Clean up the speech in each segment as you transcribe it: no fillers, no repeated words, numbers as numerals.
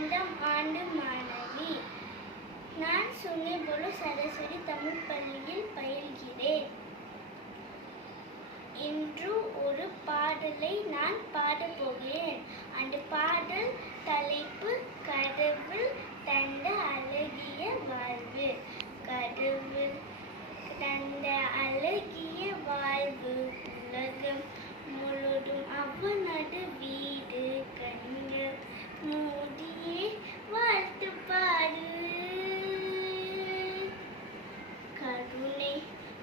2ஆம் ஆண்டு மாணவி. நான் சுங்கைபுலு சரஸ்வதி தமிழ் பள்ளியில் பயில்கிறேன். இன்று ஒரு பாடலை நான் பாடப் போகிறேன். அந்த பாடல் தலைப்பு கடவுள் தந்த அழகிய வாழ்வு. கடவுள் தந்த அழகிய வாழ்வு உலகம் முழுதும் அவனது வீடு. கண்கள் மூடியே வாழ்த்து பாடு. கருணை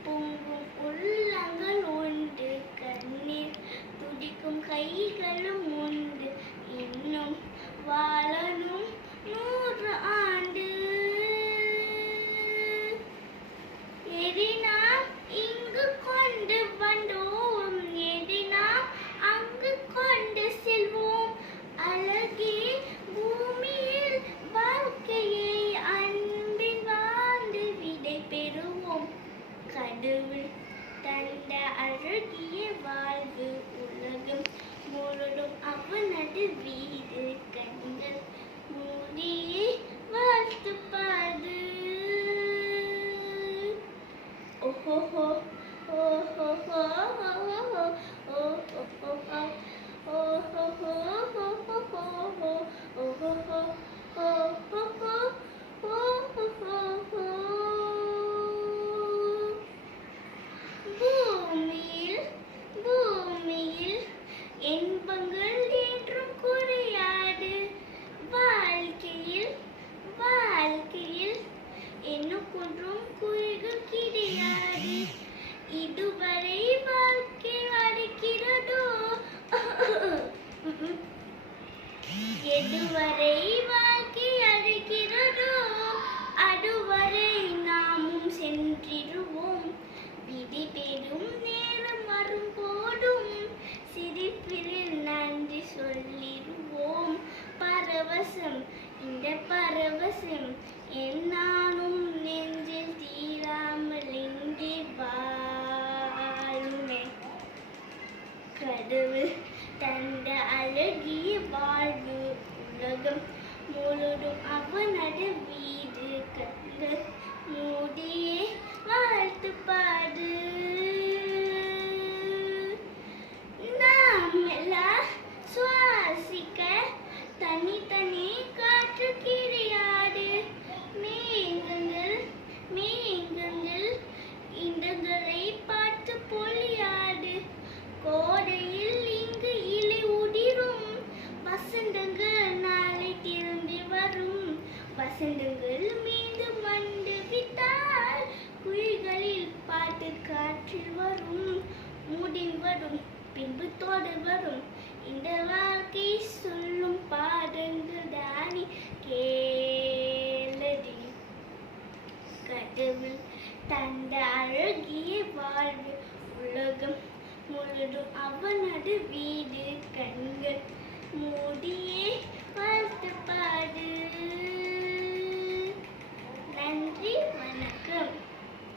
பொங்கும் உள்ளங்கள் உண்டு, கண்ணீர் துடிக்கும் கைகளும் உண்டு. இன்னும் வாழணும் 100 ஆண்டு. எதை நாம் இங்கு கொண்டு வந்தோம், எதை நாம் அங்கு கொண்டு செல்வோம். அழகே பூமியில் வாழ்க்கையை அன்பில் வாழ்ந்து விடை பெறுவோம். கடவுள் தந்த அழகிய வாழ்வு உலகம் முழுதும் அவனது வீடு. கண்கள் மூடியே வாழ்த்து பாடு. ஓஹோ ஓஹோ ஓஹோ பூமியில் இன்பங்கள் என்றும் குறையாது. வாழ்க்கையில் எனக்கொன்றும் குறைகள் கிடையாது. இதுவரை வாழ்க்கை அடைக்கிறதோ, எதுவரை வாழ்க்கை அடைக்கிறதோ அதுவரை நாமும் சென்றிடுவோம். விதி பெறும் நேரம் வரும் போதும் சிரிப்பில் நன்றி சொல்லிடுவோம். பரவசம், இந்த பரவசம் என்னாலும் நெஞ்சில் தீராமல் இங்கே வாழுமே. கடவுள் தந்த அழகிய வாழ்வு உலகம் முழுதும் அவனது வீடு. கண்கள் மூடியே வாழ்த்து பாடு. நாம் எல்லாம் சுவாசிக்க தனி காற்று கிடையாது. மேகங்கள் இடங்களை பார்த்து பொழியாது. கோடையில் இங்கு இலை உதிரும், வசந்தங்கள் நாளை திரும்பி வரும். வசந்தங்கள் மீண்டும் வந்து விட்டால் குயில்களில் பாட்டு காற்றில் வரும். முடிவரும் பின்பு தொடர் வரும். இந்த வாழ்க்கை சொல்லும் பாடங்கள் தானி கேளடி. கடவுள் தந்த அழகிய வாழ்வு உலகம் முழுதும் அவனது வீடு. கண்கள் மூடியே வாழ்த்து பாடு. நன்றி, வணக்கம்.